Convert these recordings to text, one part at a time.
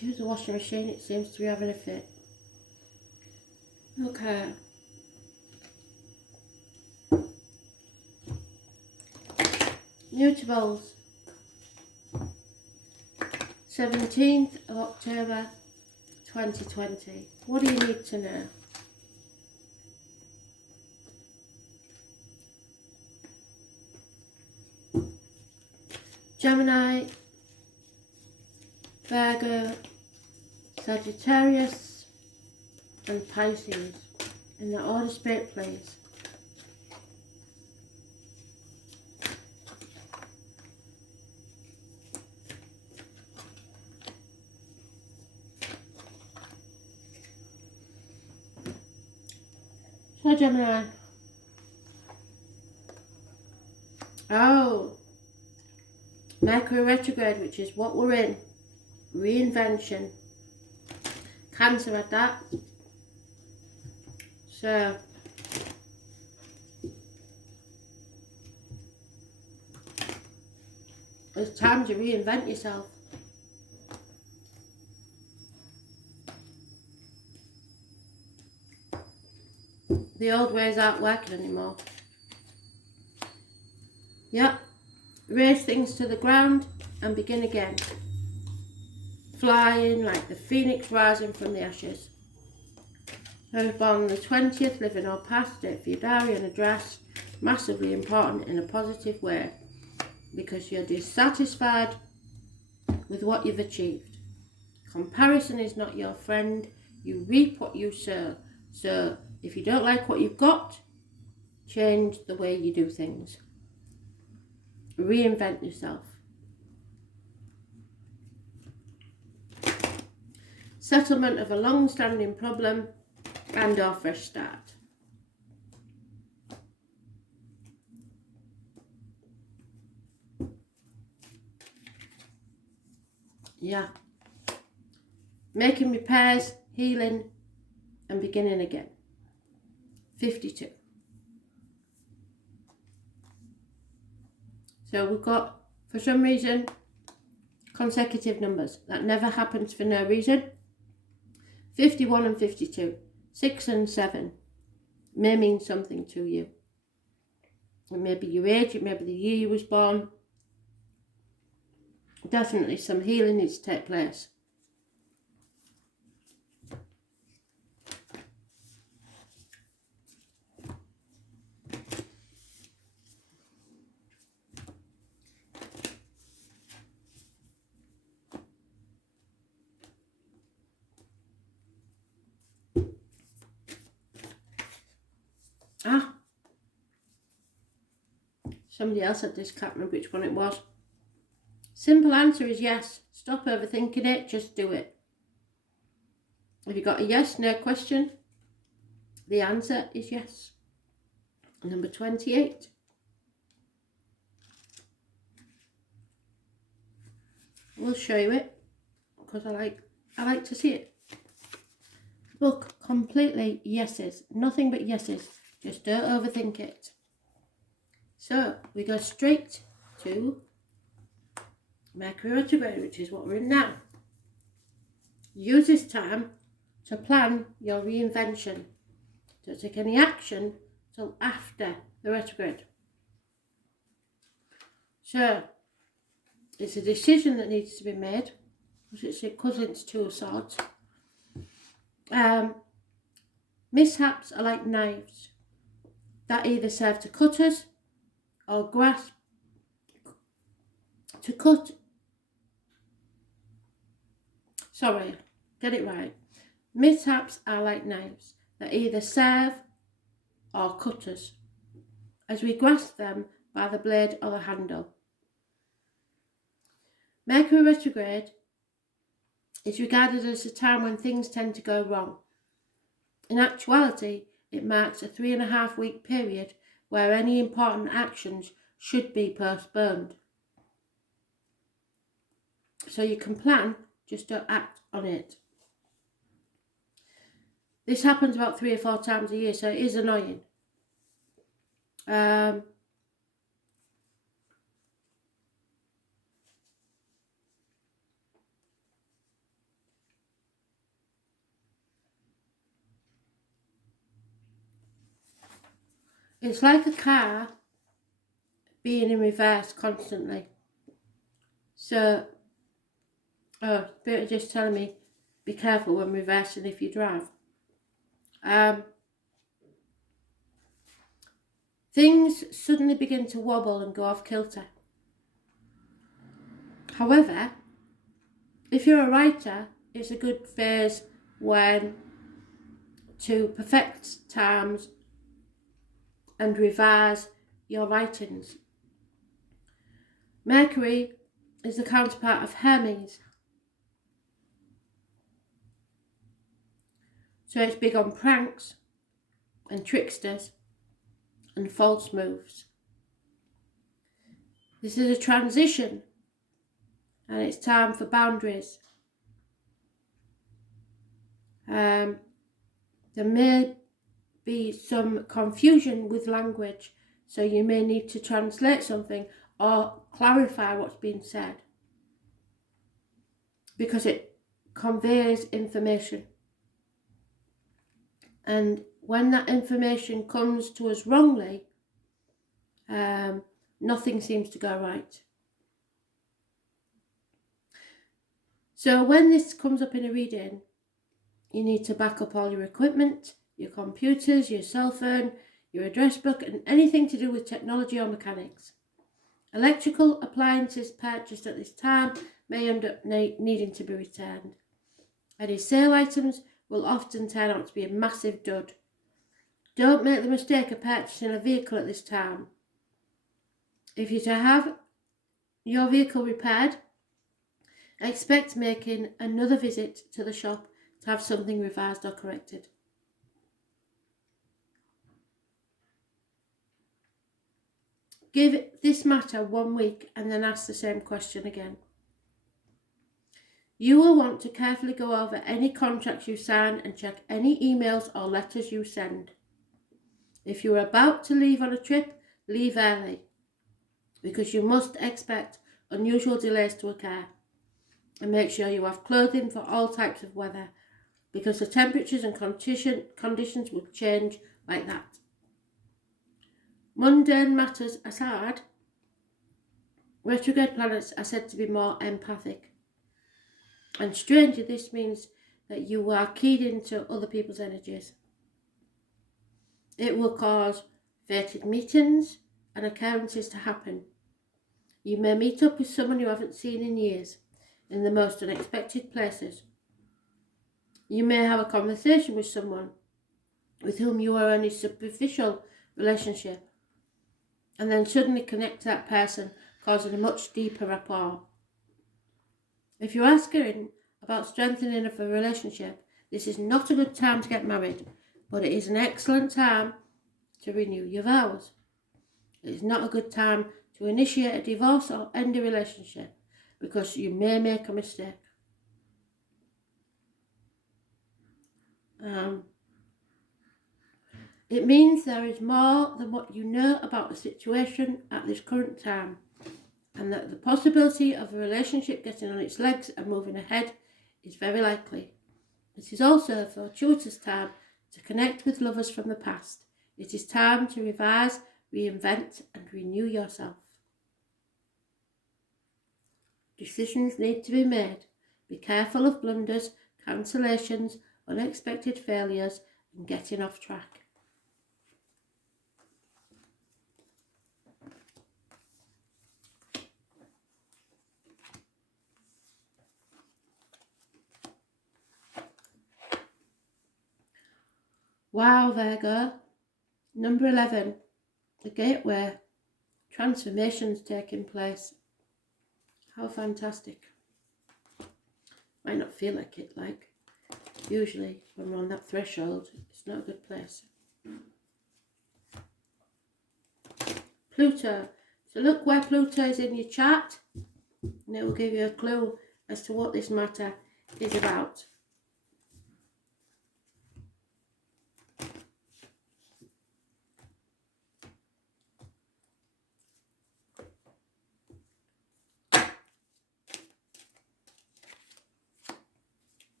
Use the washing machine, it seems to be having a fit. Okay. Mutables. 17th of October 2020. What do you need to know? Gemini, Virgo, Sagittarius and Pisces in the order spirit please. So Gemini. Oh, Mercury retrograde, which is what we're in. Reinvention. Cancer at that. So it's time to reinvent yourself. The old ways aren't working anymore. Yep. Raise things to the ground and begin again. Flying like the phoenix rising from the ashes. I was born on the 20th, living or past, date for your diary and address. Massively important in a positive way. Because you're dissatisfied with what you've achieved. Comparison is not your friend. You reap what you sow. So if you don't like what you've got, change the way you do things. Reinvent yourself. Settlement of a long-standing problem and or fresh start. Yeah. Making repairs, healing and beginning again. 52. So we've got, for some reason, consecutive numbers. That never happens for no reason. 51 and 52. 6 and 7 may mean something to you. It may be your age, it may be the year you was born. Definitely some healing needs to take place. Somebody else said this, can't remember which one it was. Simple answer is yes. Stop overthinking it, just do it. Have you got a yes, no question? The answer is yes. Number 28. We'll show you it because I like to see it. Look, completely yeses. Nothing but yeses. Just don't overthink it. So we go straight to Mercury retrograde, which is what we're in now. Use this time to plan your reinvention. Don't take any action till after the retrograde. So it's a decision that needs to be made because it's equivalent to 2 of swords. Mishaps are like knives that either serve to cut us or grasp to cut. Sorry, get it right. Mishaps are like knives that either serve or cut us as we grasp them by the blade or the handle. Mercury retrograde is regarded as a time when things tend to go wrong. In actuality, it marks a 3.5-week period where any important actions should be postponed. So you can plan, just don't act on it. This happens about 3 or 4 times a year, so it is annoying. It's like a car being in reverse constantly. So, Spirit is just telling me, be careful when reversing if you drive. Things suddenly begin to wobble and go off kilter. However, if you're a writer, it's a good phase when to perfect times and revise your writings. Mercury is the counterpart of Hermes. So it's big on pranks and tricksters and false moves. This is a transition and it's time for boundaries. There may be some confusion with language, so you may need to translate something or clarify what's being said because it conveys information. And when that information comes to us wrongly, nothing seems to go right. So when this comes up in a reading, you need to back up all your equipment, your computers, your cell phone, your address book, and anything to do with technology or mechanics. Electrical appliances purchased at this time may end up needing to be returned. Any sale items will often turn out to be a massive dud. Don't make the mistake of purchasing a vehicle at this time. If you're to have your vehicle repaired, expect making another visit to the shop to have something revised or corrected. Give this matter 1 week and then ask the same question again. You will want to carefully go over any contracts you sign and check any emails or letters you send. If you are about to leave on a trip, leave early, because you must expect unusual delays to occur. And make sure you have clothing for all types of weather, because the temperatures and conditions will change like that. Mundane matters aside, retrograde planets are said to be more empathic. And strangely, this means that you are keyed into other people's energies. It will cause fated meetings and occurrences to happen. You may meet up with someone you haven't seen in years in the most unexpected places. You may have a conversation with someone with whom you are in a superficial relationship and then suddenly connect to that person, causing a much deeper rapport. If you're asking about strengthening of a relationship, this is not a good time to get married, but it is an excellent time to renew your vows. It is not a good time to initiate a divorce or end a relationship, because you may make a mistake. It means there is more than what you know about the situation at this current time, and that the possibility of a relationship getting on its legs and moving ahead is very likely. It is also a fortuitous time to connect with lovers from the past. It is time to revise, reinvent, and renew yourself. Decisions need to be made. Be careful of blunders, cancellations, unexpected failures, and getting off track. Wow, Virgo. Number 11, the gateway. Transformations taking place. How fantastic. Might not feel like it, usually when we're on that threshold, it's not a good place. Pluto. So look where Pluto is in your chart, and it will give you a clue as to what this matter is about.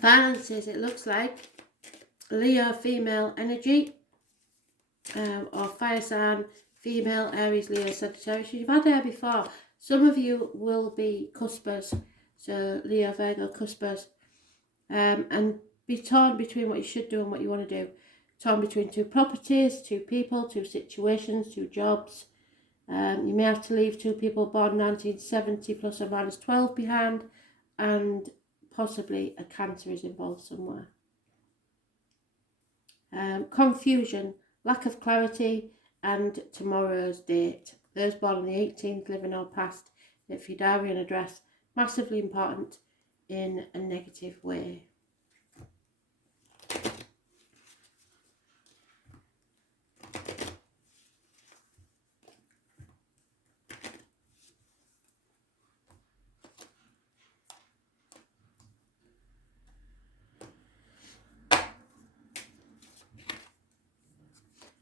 Finances, it looks like Leo female energy. or fire sign, female, Aries, Leo, Sagittarius. You've had air before. Some of you will be cuspers, so Leo, Virgo, cuspers, and be torn between what you should do and what you want to do. Torn between two properties, two people, two situations, two jobs. You may have to leave two people born 1970 plus or minus 12 behind, and possibly a cancer is involved somewhere. Confusion, lack of clarity, and tomorrow's date. Those born on the 18th, living or past, if your diary and address, massively important in a negative way.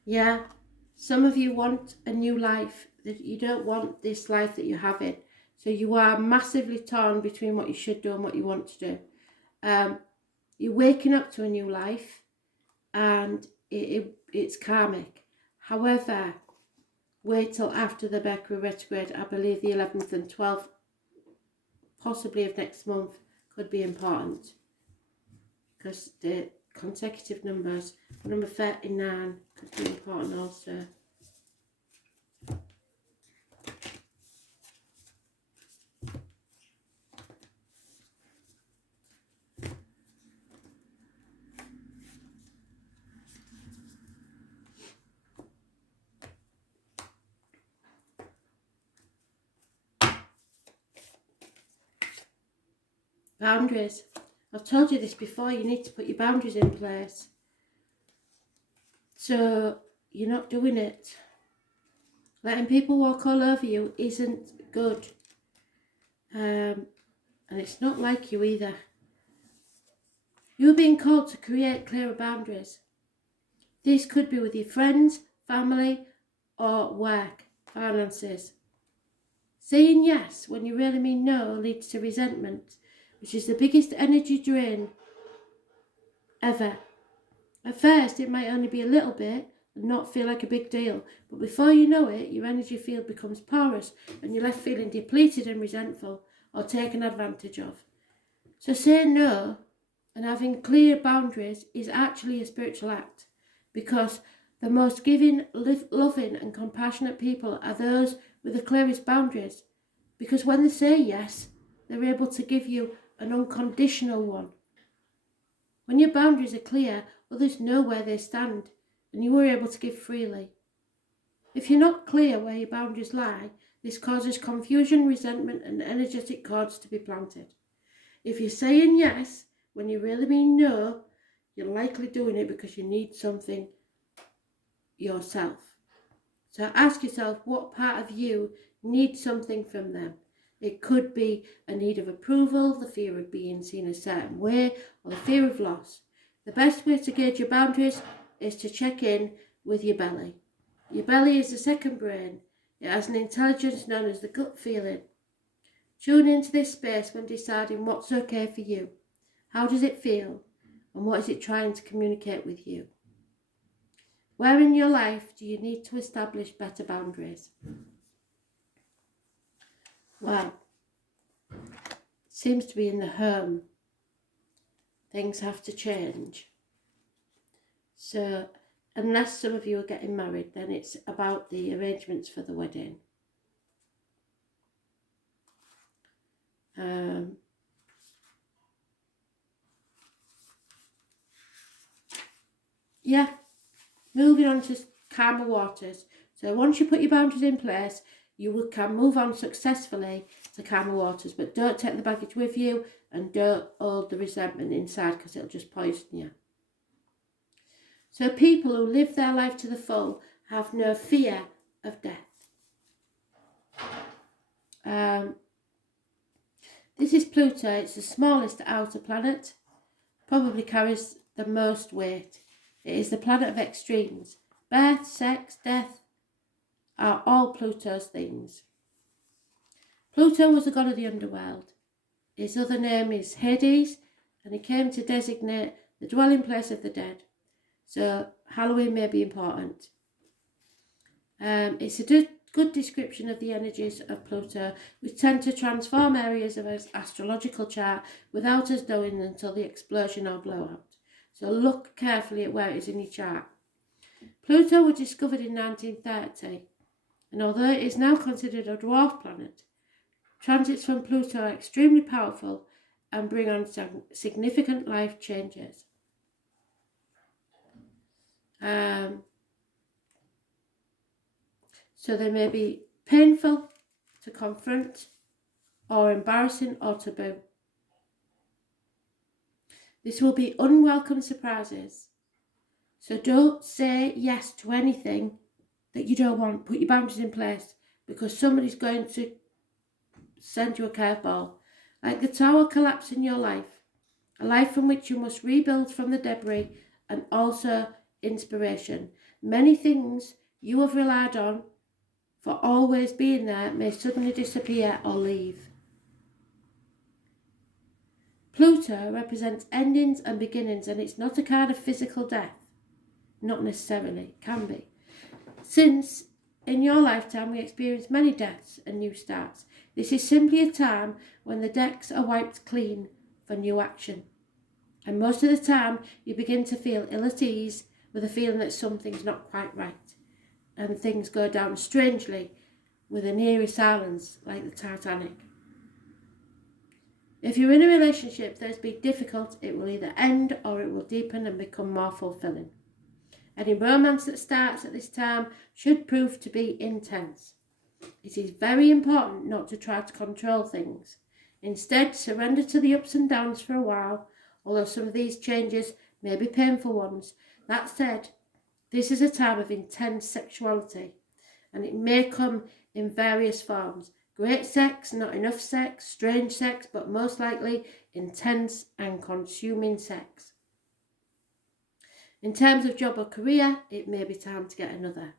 Yeah, some of you want a new life. That you don't want this life that you're having. So you are massively torn between what you should do and what you want to do. You're waking up to a new life, and it's karmic. However, wait till after the Mercury retrograde. I believe the 11th and 12th, possibly of next month, could be important. Because the consecutive numbers, number 39 could be important also. Boundaries. I've told you this before, you need to put your boundaries in place. So you're not doing it. Letting people walk all over you isn't good. And it's not like you either. You're being called to create clearer boundaries. These could be with your friends, family, or work, finances. Saying yes when you really mean no leads to resentment, which is the biggest energy drain ever. At first, it might only be a little bit and not feel like a big deal, but before you know it, your energy field becomes porous and you're left feeling depleted and resentful or taken advantage of. So saying no and having clear boundaries is actually a spiritual act, because the most giving, loving and compassionate people are those with the clearest boundaries, because when they say yes, they're able to give you an unconditional one. When your boundaries are clear, others know where they stand, and you are able to give freely. If you're not clear where your boundaries lie, this causes confusion, resentment, and energetic cords to be planted. If you're saying yes when you really mean no, you're likely doing it because you need something yourself. So ask yourself, what part of you needs something from them? It could be a need of approval, the fear of being seen a certain way, or the fear of loss. The best way to gauge your boundaries is to check in with your belly. Your belly is the second brain. It has an intelligence known as the gut feeling. Tune into this space when deciding what's okay for you. How does it feel? And what is it trying to communicate with you? Where in your life do you need to establish better boundaries? Well, it seems to be in the home. Things have to change. So, unless some of you are getting married, then it's about the arrangements for the wedding. Yeah, moving on to calmer waters. So once you put your boundaries in place, you can move on successfully to calmer waters, but don't take the baggage with you and don't hold the resentment inside, because it'll just poison you. So people who live their life to the full have no fear of death. This is Pluto. It's the smallest outer planet, probably carries the most weight. It is the planet of extremes. Birth, sex, death are all Pluto's things. Pluto was the god of the underworld. His other name is Hades, and he came to designate the dwelling place of the dead. So Halloween may be important. It's a good description of the energies of Pluto, which tend to transform areas of an astrological chart without us knowing until the explosion or blowout. So look carefully at where it is in your chart. Pluto was discovered in 1930, and although it is now considered a dwarf planet, transits from Pluto are extremely powerful and bring on significant life changes. So they may be painful to confront, or embarrassing or taboo. This will be unwelcome surprises. So don't say yes to anything that you don't want. Put your boundaries in place, because somebody's going to send you a curveball. Like the tower collapse in your life, a life from which you must rebuild from the debris, and also inspiration. Many things you have relied on for always being there may suddenly disappear or leave. Pluto represents endings and beginnings, and it's not a card of physical death. Not necessarily, can be. Since in your lifetime we experience many deaths and new starts, this is simply a time when the decks are wiped clean for new action. And most of the time you begin to feel ill at ease with a feeling that something's not quite right. And things go down strangely with an eerie silence like the Titanic. If you're in a relationship that's been difficult, it will either end or it will deepen and become more fulfilling. Any romance that starts at this time should prove to be intense. It is very important not to try to control things. Instead, surrender to the ups and downs for a while, although some of these changes may be painful ones. That said, this is a time of intense sexuality, and it may come in various forms. Great sex, not enough sex, strange sex, but most likely intense and consuming sex. In terms of job or career, it may be time to get another.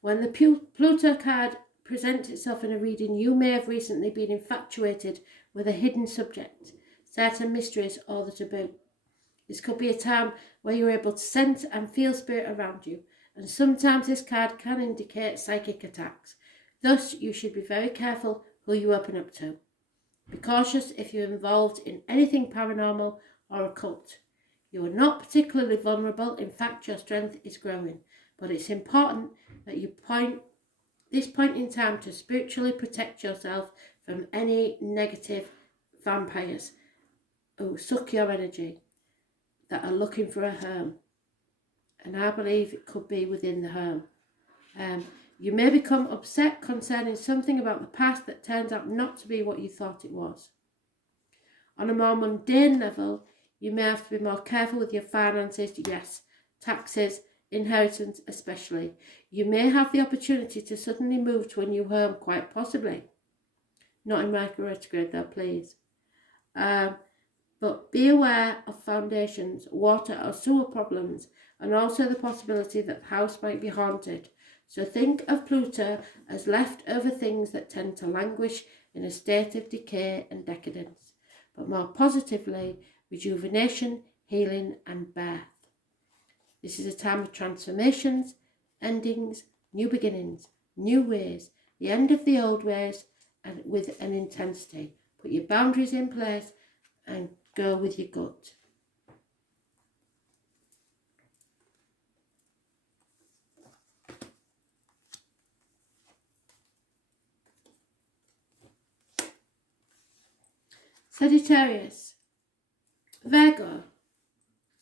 When the Pluto card presents itself in a reading, you may have recently been infatuated with a hidden subject, certain mysteries, or the taboo. This could be a time where you're able to sense and feel spirit around you, and sometimes this card can indicate psychic attacks. Thus, you should be very careful who you open up to. Be cautious if you're involved in anything paranormal or occult. You are not particularly vulnerable. In fact, your strength is growing. But it's important that you this point in time to spiritually protect yourself from any negative vampires who suck your energy, that are looking for a home. And I believe it could be within the home. You may become upset concerning something about the past that turns out not to be what you thought it was. On a more mundane level, you may have to be more careful with your finances, yes, taxes, inheritance especially. You may have the opportunity to suddenly move to a new home, quite possibly. Not in Mercury retrograde though, please. But be aware of foundations, water or sewer problems, and also the possibility that the house might be haunted. So think of Pluto as leftover things that tend to languish in a state of decay and decadence, but more positively, rejuvenation, healing and birth. This is a time of transformations, endings, new beginnings, new ways, the end of the old ways, and with an intensity. Put your boundaries in place and go with your gut. Sagittarius. Virgo.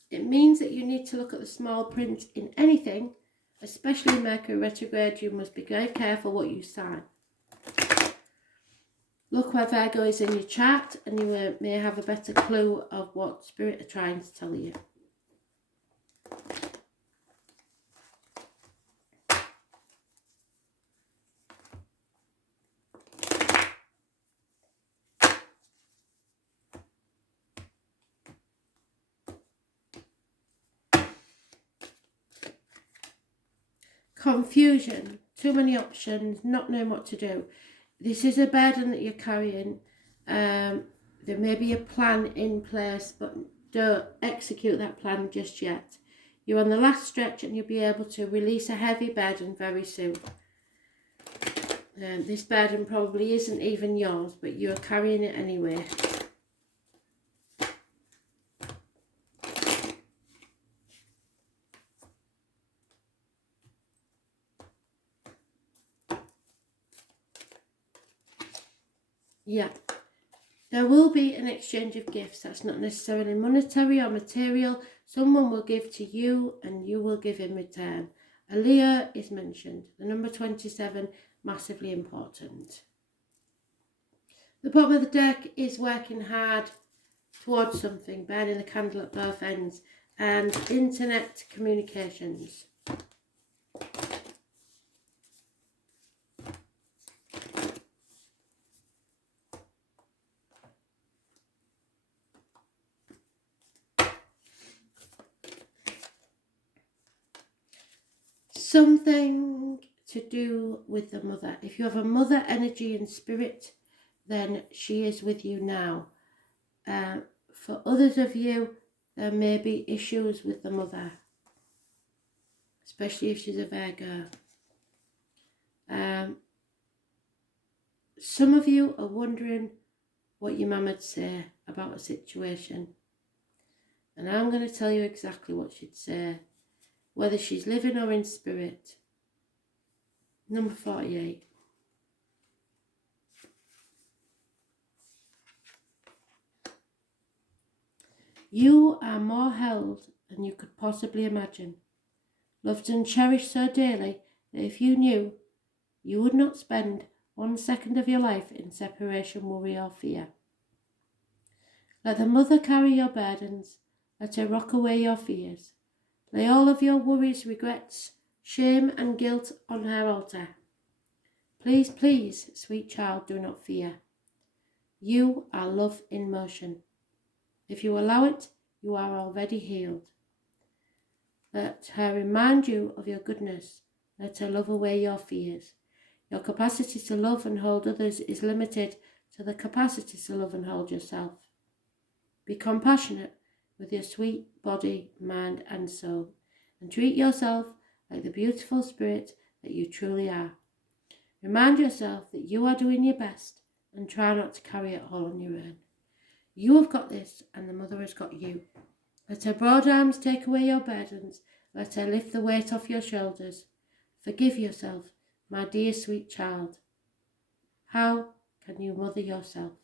It means that you need to look at the small print in anything, especially Mercury retrograde. You must be very careful what you sign. Look where Virgo is in your chart and you may have a better clue of what Spirit are trying to tell you. Confusion, too many options, not knowing what to do. This is a burden that you're carrying. There may be a plan in place, but don't execute that plan just yet. You're on the last stretch and you'll be able to release a heavy burden very soon. This burden probably isn't even yours, but you're carrying it anyway. Yeah, there will be an exchange of gifts. That's not necessarily monetary or material. Someone will give to you and you will give in return. A Leo is mentioned. The number 27, massively important. The bottom of the deck is working hard towards something, burning the candle at both ends, and internet communications. Something to do with the mother. If you have a mother energy and spirit, then she is with you now. For others of you, there may be issues with the mother, especially if she's a Virgo. Some of you are wondering what your mum would say about a situation. And I'm going to tell you exactly what she'd say, whether she's living or in spirit. Number 48. You are more held than you could possibly imagine, loved and cherished so dearly that if you knew, you would not spend 1 second of your life in separation, worry or fear. Let the mother carry your burdens, let her rock away your fears. Lay all of your worries, regrets, shame and guilt on her altar. Please, please, sweet child, do not fear. You are love in motion. If you allow it, you are already healed. Let her remind you of your goodness. Let her love away your fears. Your capacity to love and hold others is limited to the capacity to love and hold yourself. Be compassionate with your sweet body, mind and soul, and treat yourself like the beautiful spirit that you truly are. Remind yourself that you are doing your best and try not to carry it all on your own. You have got this and the mother has got you. Let her broad arms take away your burdens. Let her lift the weight off your shoulders. Forgive yourself, my dear sweet child. How can you mother yourself?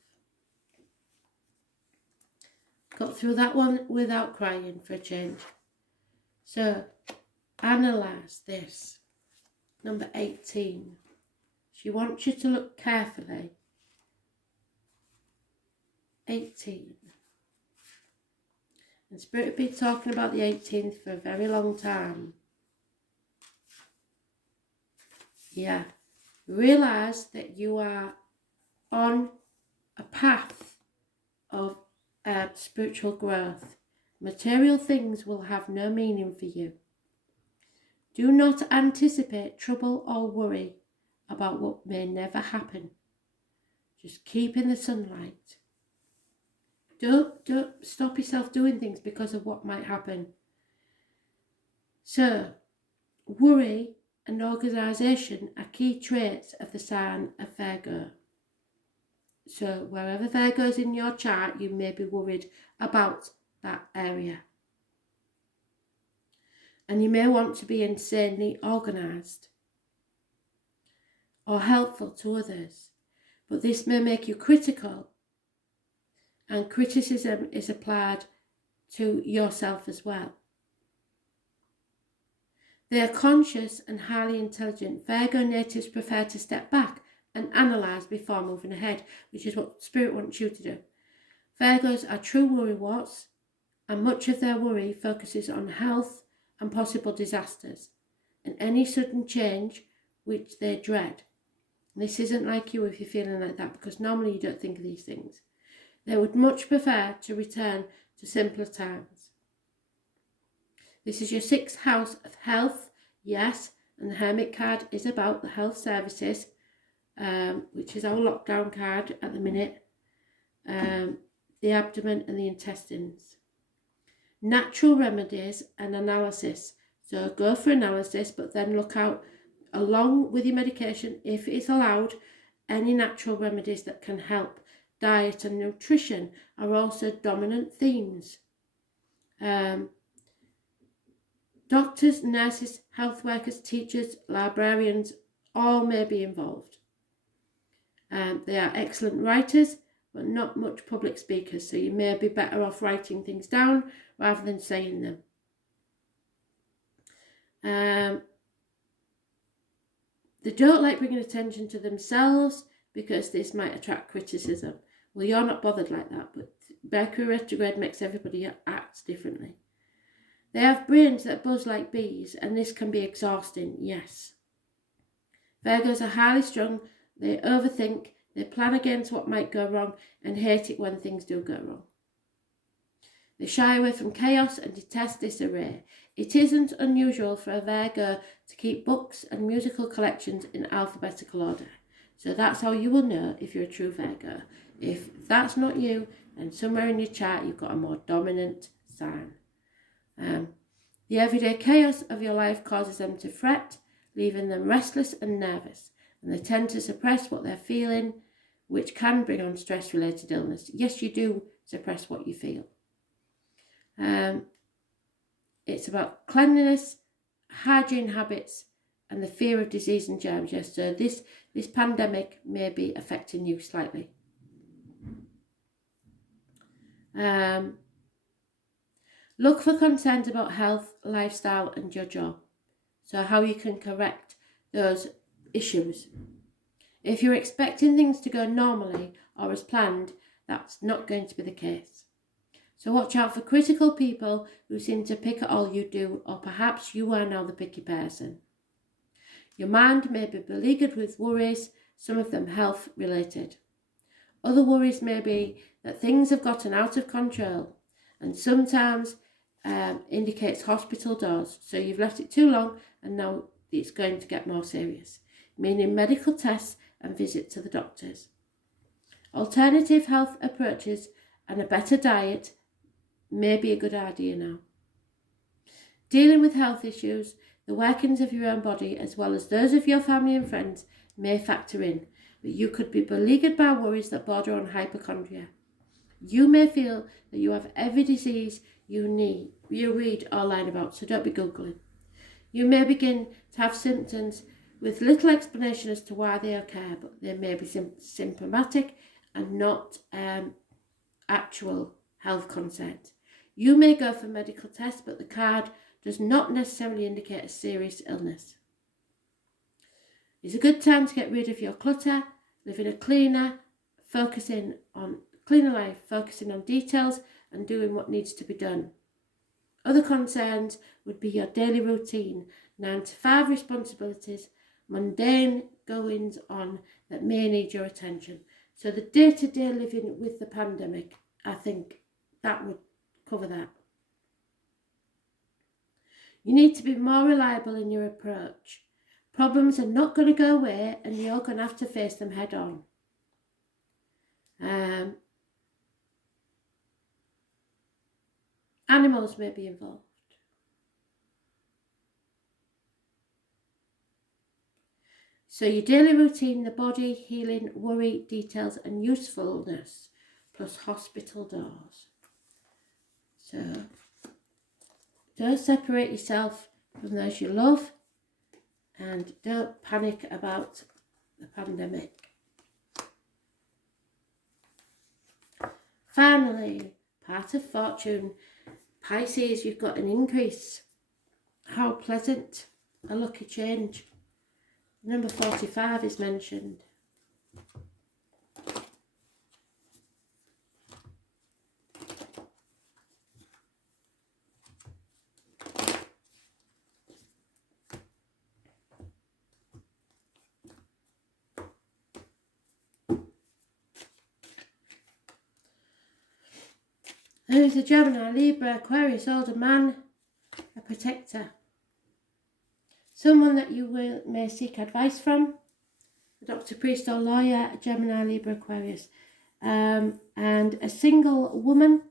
Got through that one without crying for a change. So, analyse this. Number 18. She wants you to look carefully. 18. And Spirit have been talking about the 18th for a very long time. Yeah. Realise that you are on a path of spiritual growth. Material things will have no meaning for you. Do not anticipate trouble or worry about what may never happen. Just keep in the sunlight. Don't stop yourself doing things because of what might happen. So, worry and organisation are key traits of the sign of Virgo. So, wherever Virgo is in your chart, you may be worried about that area. And you may want to be insanely organised or helpful to others. But this may make you critical, and criticism is applied to yourself as well. They are conscious and highly intelligent. Virgo natives prefer to step back and analyse before moving ahead, which is what Spirit wants you to do. Virgos are true worrywarts, and much of their worry focuses on health and possible disasters, and any sudden change which they dread. This isn't like you if you're feeling like that, because normally you don't think of these things. They would much prefer to return to simpler times. This is your 6th house of health, yes, and the Hermit card is about the health services, which is our lockdown card at the minute, the abdomen and the intestines. natural remedies and analysis. So go for analysis, but then look out, along with your medication, if it's allowed, any natural remedies that can help. Diet and nutrition are also dominant themes. Doctors, nurses, health workers, teachers, librarians, all may be involved. They are excellent writers, but not much public speakers, so you may be better off writing things down rather than saying them. They don't like bringing attention to themselves because this might attract criticism. Well, you're not bothered like that, but Mercury retrograde makes everybody act differently. They have brains that buzz like bees, and this can be exhausting, yes. Virgos are highly strung, they overthink, they plan against what might go wrong, and hate it when things do go wrong. They shy away from chaos and detest disarray. It isn't unusual for a Virgo to keep books and musical collections in alphabetical order. So that's how you will know if you're a true Virgo. If that's not you, then somewhere in your chart you've got a more dominant sign. The everyday chaos of your life causes them to fret, leaving them restless and nervous, and they tend to suppress what they're feeling, which can bring on stress-related illness. Yes, you do suppress what you feel. It's about cleanliness, hygiene habits, and the fear of disease and germs. Yes, so this pandemic may be affecting you slightly. Look for concerns about health, lifestyle, and your job. So how you can correct those issues. If you're expecting things to go normally or as planned, that's not going to be the case. So watch out for critical people who seem to pick at all you do, or perhaps you are now the picky person. Your mind may be beleaguered with worries, some of them health related. Other worries may be that things have gotten out of control, and sometimes indicates hospital doors. So you've left it too long and now it's going to get more serious, meaning medical tests and visit to the doctors. Alternative health approaches and a better diet may be a good idea now. Dealing with health issues, the workings of your own body as well as those of your family and friends may factor in, but you could be beleaguered by worries that border on hypochondria. You may feel that you have every disease you read or learn about, so don't be Googling. You may begin to have symptoms with little explanation as to why they occur, but they may be symptomatic and not actual health concerns. You may go for medical tests, but the card does not necessarily indicate a serious illness. It's a good time to get rid of your clutter, living a cleaner life, focusing on details and doing what needs to be done. Other concerns would be your daily routine, 9 to 5 responsibilities, mundane goings on that may need your attention. So the day-to-day living with the pandemic, I think that would cover that. You need to be more reliable in your approach. Problems are not going to go away and you're going to have to face them head on. Animals may be involved. So your daily routine, the body, healing, worry, details and usefulness, plus hospital doors. So don't separate yourself from those you love and don't panic about the pandemic. Finally, part of fortune. Pisces, you've got an increase. How pleasant. A lucky change. Number 45 is mentioned. There's a Gemini, Libra, Aquarius, older man, a protector. Someone that you may seek advice from, a doctor, priest or lawyer, a Gemini, Libra, Aquarius. And a single woman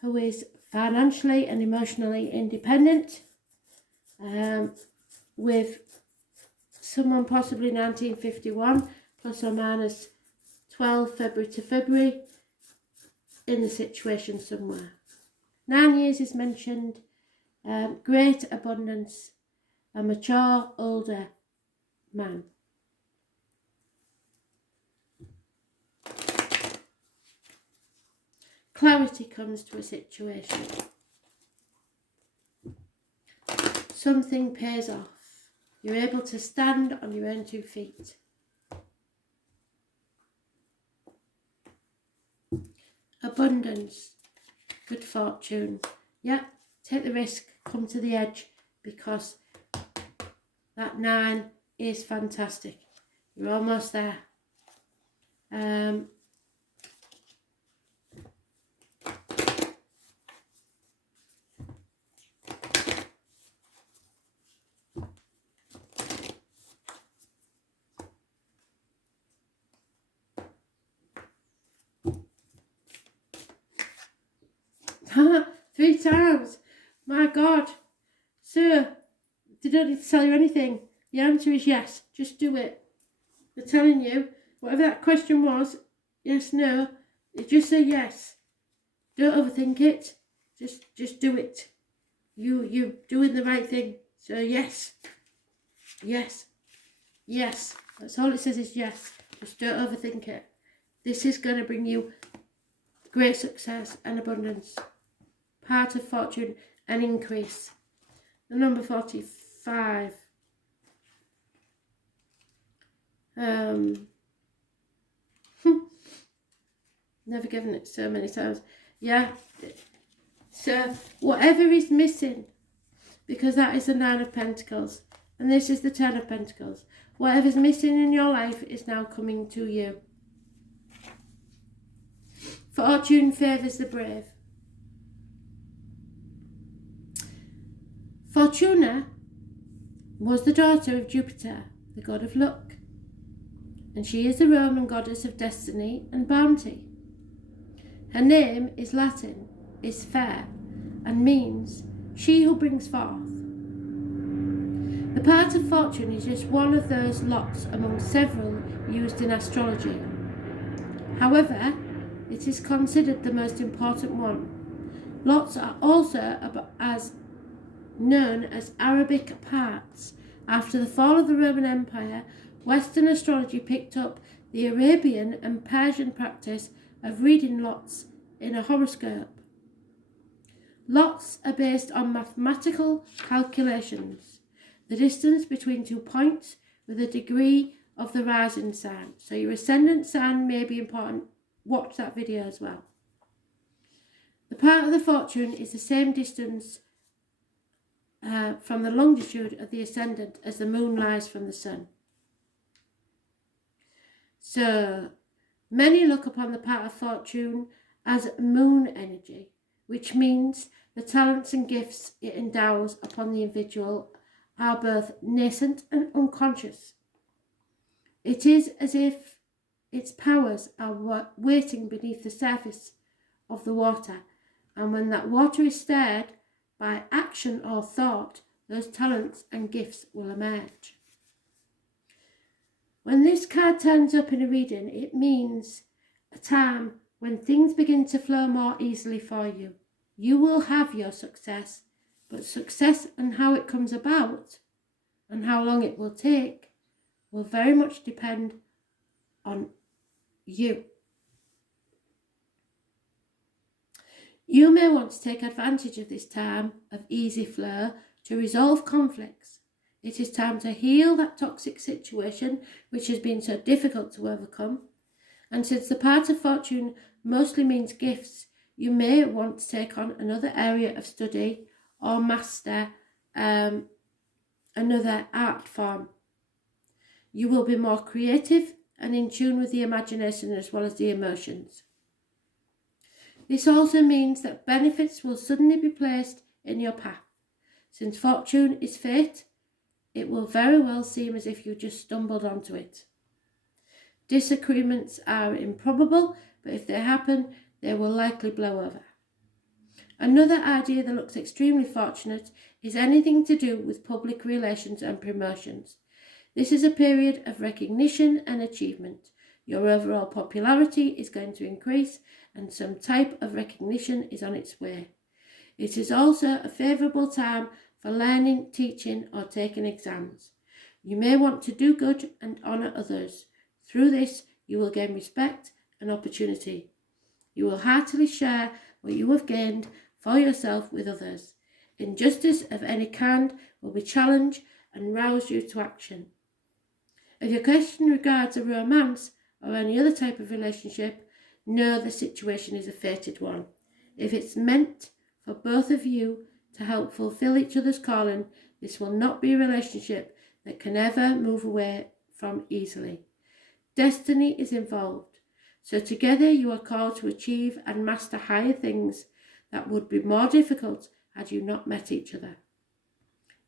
who is financially and emotionally independent, with someone possibly 1951, plus or minus 12 February to February, in the situation somewhere. 9 years is mentioned, great abundance, a mature, older man. Clarity comes to a situation. Something pays off. You're able to stand on your own 2 feet. Abundance, good fortune. Yeah, take the risk, come to the edge, because that 9 is fantastic. You're almost there. Three times. My God. Sir, they don't need to tell you anything. The answer is yes. Just do it. They're telling you, whatever that question was, yes, no, you just say yes. Don't overthink it. Just do it. You're doing the right thing. So yes. Yes. Yes. That's all it says is yes. Just don't overthink it. This is going to bring you great success and abundance. Part of fortune and increase. The number 45. Never given it so many times. Yeah. So whatever is missing, because that is the 9 of Pentacles, and this is the 10 of Pentacles. Whatever's missing in your life is now coming to you. Fortune favours the brave. Fortuna was the daughter of Jupiter, the god of luck, and she is the Roman goddess of destiny and bounty. Her name is Latin, is fair, and means she who brings forth. The part of fortune is just one of those lots among several used in astrology. However, it is considered the most important one. Lots are also known as Arabic parts. After the fall of the Roman Empire, Western astrology picked up the Arabian and Persian practice of reading lots in a horoscope. Lots are based on mathematical calculations, the distance between 2 points with a degree of the rising sign. So your ascendant sign may be important. Watch that video as well. The part of the fortune is the same distance from the longitude of the ascendant as the moon lies from the sun. So many look upon the part of fortune as moon energy, which means the talents and gifts it endows upon the individual are both nascent and unconscious. It is as if its powers are waiting beneath the surface of the water, and when that water is stirred by action or thought, those talents and gifts will emerge. When this card turns up in a reading, it means a time when things begin to flow more easily for you. You will have your success, but success and how it comes about and how long it will take will very much depend on you. You may want to take advantage of this time of easy flow to resolve conflicts. It is time to heal that toxic situation which has been so difficult to overcome. And since the part of fortune mostly means gifts, you may want to take on another area of study or master another art form. You will be more creative and in tune with the imagination as well as the emotions. This also means that benefits will suddenly be placed in your path. Since fortune is fate, it will very well seem as if you just stumbled onto it. Disagreements are improbable, but if they happen, they will likely blow over. Another idea that looks extremely fortunate is anything to do with public relations and promotions. This is a period of recognition and achievement. Your overall popularity is going to increase and some type of recognition is on its way. It is also a favourable time for learning, teaching or taking exams. You may want to do good and honour others. Through this, you will gain respect and opportunity. You will heartily share what you have gained for yourself with others. Injustice of any kind will be challenged and rouse you to action. If your question regards a romance or any other type of relationship, know the situation is a fated one. If it's meant for both of you to help fulfill each other's calling, this will not be a relationship that can ever move away from easily. Destiny is involved, so together you are called to achieve and master higher things that would be more difficult had you not met each other.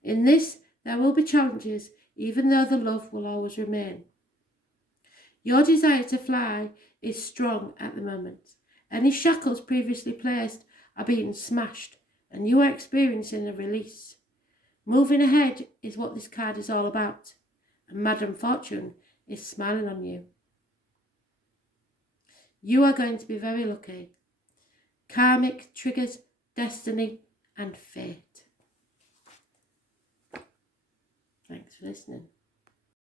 In this, there will be challenges, even though the love will always remain. Your desire to fly is strong at the moment. Any shackles previously placed are being smashed, and you are experiencing a release. Moving ahead is what this card is all about, and Madame Fortune is smiling on you. You are going to be very lucky. Karmic triggers, destiny, and fate. Thanks for listening.